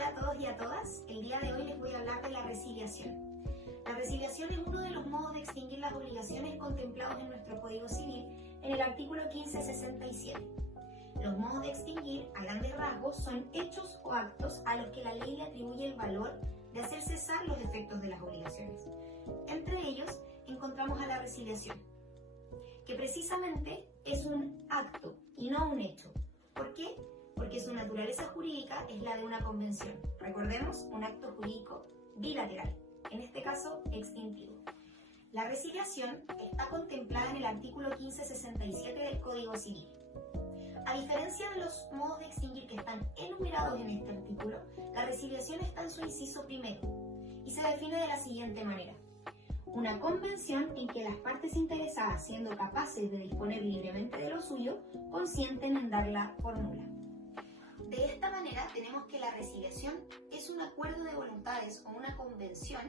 Hola a todos y a todas. El día de hoy les voy a hablar de la resiliación. La resiliación es uno de los modos de extinguir las obligaciones contemplados en nuestro Código Civil en el artículo 1567. Los modos de extinguir, a grandes rasgos, son hechos o actos a los que la ley le atribuye el valor de hacer cesar los efectos de las obligaciones. Entre ellos encontramos a la resiliación, que precisamente es un acto y no un hecho. ¿Por qué? Porque su naturaleza jurídica es la de una convención. Recordemos, un acto jurídico bilateral, en este caso extintivo. La resiliación está contemplada en el artículo 1567 del Código Civil. A diferencia de los modos de extinguir que están enumerados en este artículo, la resiliación está en su inciso primero y se define de la siguiente manera: una convención en que las partes interesadas, siendo capaces de disponer libremente de lo suyo, consienten en darla por nula. De esta manera tenemos que la resiliación es un acuerdo de voluntades o una convención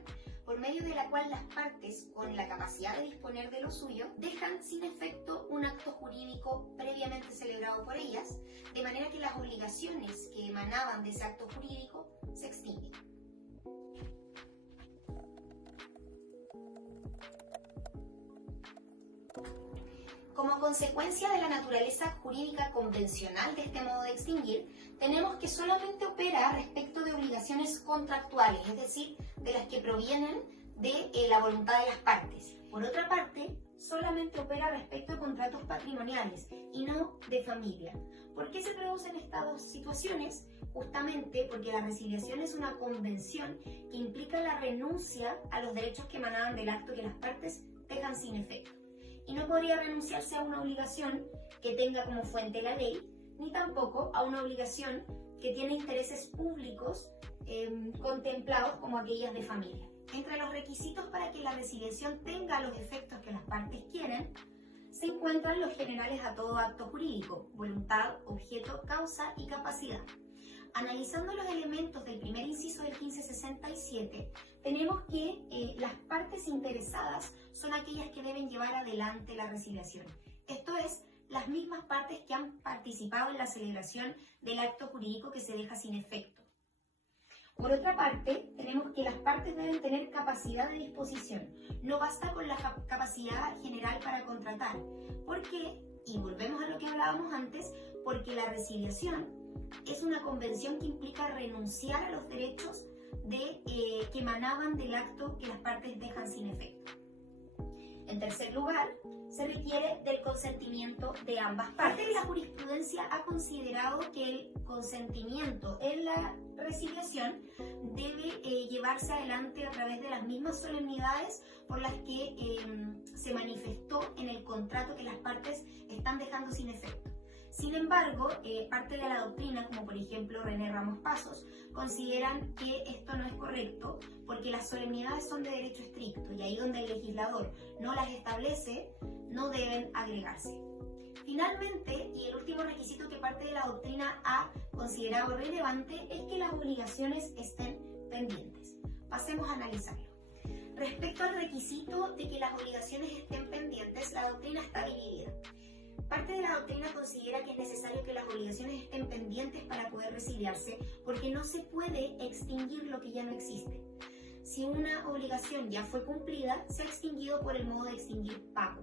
por medio de la cual las partes, con la capacidad de disponer de lo suyo, dejan sin efecto un acto jurídico previamente celebrado por ellas, de manera que las obligaciones que emanaban de ese acto jurídico se extinguen. Como consecuencia de la naturaleza jurídica convencional de este modo de extinguir, tenemos que solamente opera respecto de obligaciones contractuales, es decir, de las que provienen de la voluntad de las partes. Por otra parte, solamente opera respecto de contratos patrimoniales y no de familia. ¿Por qué se producen estas dos situaciones? Justamente porque la resiliación es una convención que implica la renuncia a los derechos que emanaban del acto que las partes dejan sin efecto. Y no podría renunciarse a una obligación que tenga como fuente la ley, ni tampoco a una obligación que tiene intereses públicos contemplados como aquellas de familia. Entre los requisitos para que la resiliación tenga los efectos que las partes quieren, se encuentran los generales a todo acto jurídico: voluntad, objeto, causa y capacidad. Analizando los elementos del primer inciso del 1567, tenemos que las partes interesadas son aquellas que deben llevar adelante la resiliación. Esto es, las mismas partes que han participado en la celebración del acto jurídico que se deja sin efecto. Por otra parte, tenemos que las partes deben tener capacidad de disposición. No basta con la capacidad general para contratar. ¿Por qué? Y volvemos a lo que hablábamos antes, porque la resiliación es una convención que implica renunciar a los derechos que emanaban del acto que las partes dejan sin efecto. En tercer lugar, se requiere del consentimiento de ambas partes. La jurisprudencia ha considerado que el consentimiento en la resiliación debe llevarse adelante a través de las mismas solemnidades por las que se manifestó en el contrato que las partes están dejando sin efecto. Sin embargo, parte de la doctrina, como por ejemplo René Ramos Pasos, consideran que esto no es correcto porque las solemnidades son de derecho estricto y ahí donde el legislador no las establece, no deben agregarse. Finalmente, y el último requisito que parte de la doctrina ha considerado relevante, es que las obligaciones estén pendientes. Pasemos a analizarlo. Respecto al requisito de que las obligaciones estén pendientes, la doctrina está dividida. Parte de la doctrina considera que es necesario que las obligaciones estén pendientes para poder resiliarse, porque no se puede extinguir lo que ya no existe. Si una obligación ya fue cumplida, se ha extinguido por el modo de extinguir pago.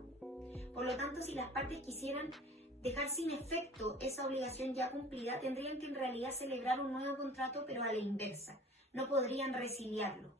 Por lo tanto, si las partes quisieran dejar sin efecto esa obligación ya cumplida, tendrían que en realidad celebrar un nuevo contrato, pero a la inversa. No podrían resiliarlo.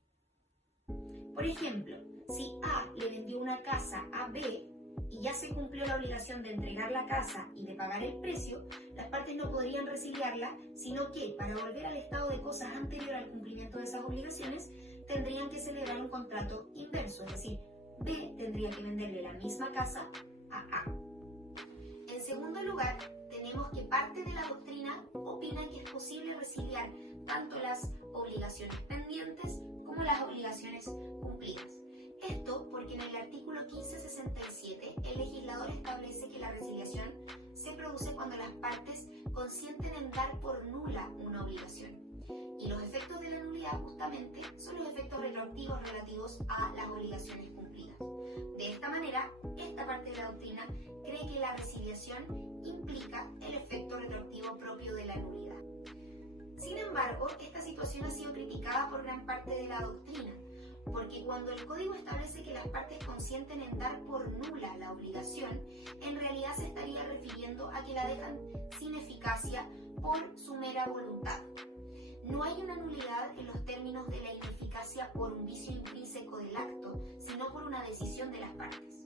Por ejemplo, si A le vendió una casa a B, y ya se cumplió la obligación de entregar la casa y de pagar el precio, las partes no podrían resiliarla, sino que para volver al estado de cosas anterior al cumplimiento de esas obligaciones, tendrían que celebrar un contrato inverso, es decir, B tendría que venderle la misma casa a A. En segundo lugar, tenemos que parte de la doctrina opina que es posible resiliar tanto las obligaciones pendientes como las obligaciones cumplidas. Esto porque en el artículo 1567 el legislador establece que la resiliación se produce cuando las partes consienten en dar por nula una obligación. Y los efectos de la nulidad justamente son los efectos retroactivos relativos a las obligaciones cumplidas. De esta manera, esta parte de la doctrina cree que la resiliación implica el efecto retroactivo propio de la nulidad. Sin embargo, esta situación situación ha sido criticada por gran parte de la doctrina, porque cuando el código establece que las partes consienten en dar por nula la obligación, en realidad se estaría refiriendo a que la dejan sin eficacia por su mera voluntad. No hay una nulidad en los términos de la ineficacia por un vicio intrínseco del acto, sino por una decisión de las partes.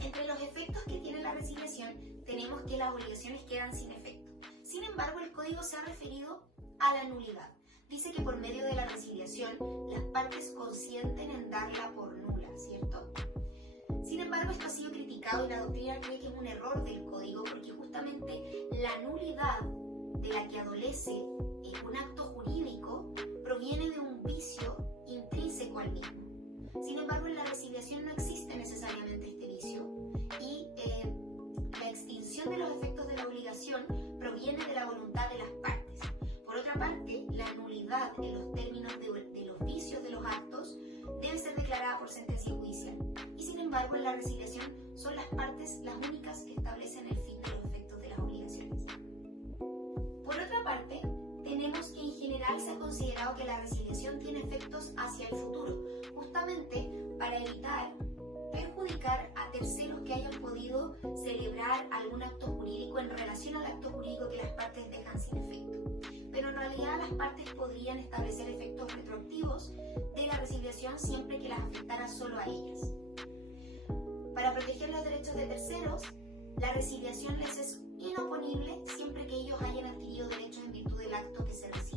Entre los efectos que tiene la resiliación, tenemos que las obligaciones quedan sin efecto. Sin embargo, el código se ha referido a la nulidad. Dice que por medio de la resiliación, las partes consienten en darla por nula, ¿cierto? Sin embargo, esto ha sido criticado y la doctrina cree que es un error del código, porque justamente la nulidad de la que adolece un acto jurídico proviene de un vicio intrínseco al mismo. Sin embargo, en la resiliación no existe necesariamente este vicio y la extinción de los efectos de la obligación proviene de la voluntad de las partes. Por otra parte, la nulidad en los términos de los vicios de los actos debe ser declarada por sentencia judicial. Y sin embargo, en la resiliación son las partes las únicas que establecen el fin de los efectos de las obligaciones. Por otra parte, tenemos que en general se ha considerado que la resiliación tiene efectos hacia el futuro, justamente para evitar perjudicar a terceros que hayan podido celebrar algún acto jurídico en relación al acto jurídico que las partes dejan sin efecto. Pero en realidad las partes podrían establecer efectos retroactivos de la resiliación siempre que las afectara solo a ellas. Para proteger los derechos de terceros, la resiliación les es inoponible siempre que ellos hayan adquirido derechos en virtud del acto que se recibe.